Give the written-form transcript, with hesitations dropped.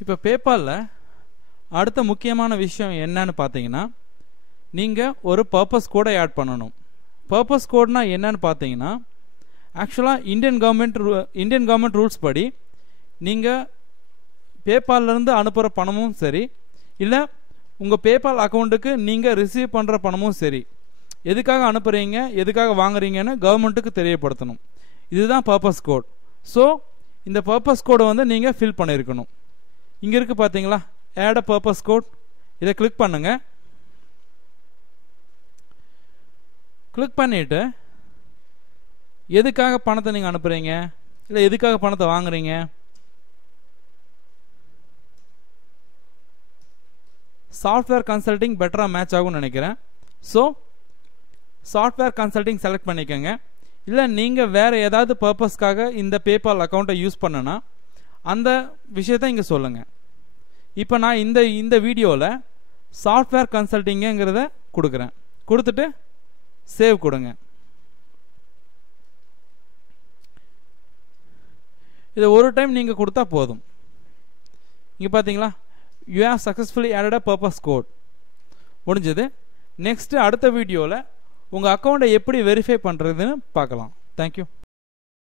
இப்போ பேபாலில் அடுத்த முக்கியமான விஷயம் என்னன்னு பார்த்தீங்கன்னா, நீங்கள் ஒரு பர்பஸ் கோடை ஆட் பண்ணணும். பர்பஸ் கோட்னா என்னன்னு பார்த்தீங்கன்னா, ஆக்சுவலாக இந்தியன் கவர்மெண்ட் ரூல்ஸ் படி நீங்கள் பேபால்லேருந்து அனுப்புகிற பணமும் சரி, இல்லை உங்கள் பேபால் அக்கௌண்ட்டுக்கு நீங்கள் ரிசீவ் பண்ணுற பணமும் சரி, எதுக்காக அனுப்புகிறீங்க, எதுக்காக வாங்குறீங்கன்னு கவர்மெண்ட்டுக்கு தெரியப்படுத்தணும். இதுதான் பர்பஸ் கோட். ஸோ இந்த பர்பஸ் கோடை வந்து நீங்கள் ஃபில் பண்ணியிருக்கணும். இங்கே இருக்குது பார்த்தீங்களா, ஆட் அ பர்பஸ் கோட். இதை கிளிக் பண்ணுங்க. கிளிக் பண்ணிவிட்டு எதுக்காக பணத்தை நீங்கள் அனுப்புகிறீங்க, இல்லை எதுக்காக பணத்தை வாங்குறீங்க, சாஃப்ட்வேர் கன்சல்டிங் பெட்டராக மேட்ச் ஆகும்னு நினைக்கிறேன். ஸோ சாஃப்ட்வேர் கன்சல்டிங் செலக்ட் பண்ணிக்கோங்க. இல்லை நீங்கள் வேறு ஏதாவது பர்பஸ்க்காக இந்த பேபால் அக்கௌண்ட்டை யூஸ் பண்ணுனா அந்த விஷயத்த இங்கே சொல்லுங்கள். இப்போ நான் இந்த வீடியோவில் சாஃப்ட்வேர் கன்சல்டிங்குங்கிறத கொடுக்குறேன். கொடுத்துட்டு சேவ் கொடுங்க. இதை ஒரு டைம் நீங்கள் கொடுத்தா போதும். இங்கே பார்த்தீங்களா, you have successfully added a purpose code. முடிஞ்சது. நெக்ஸ்ட்டு அடுத்த வீடியோவில் உங்கள் அக்கௌண்ட்டை எப்படி வெரிஃபை பண்ணுறதுன்னு பார்க்கலாம். தேங்க்யூ.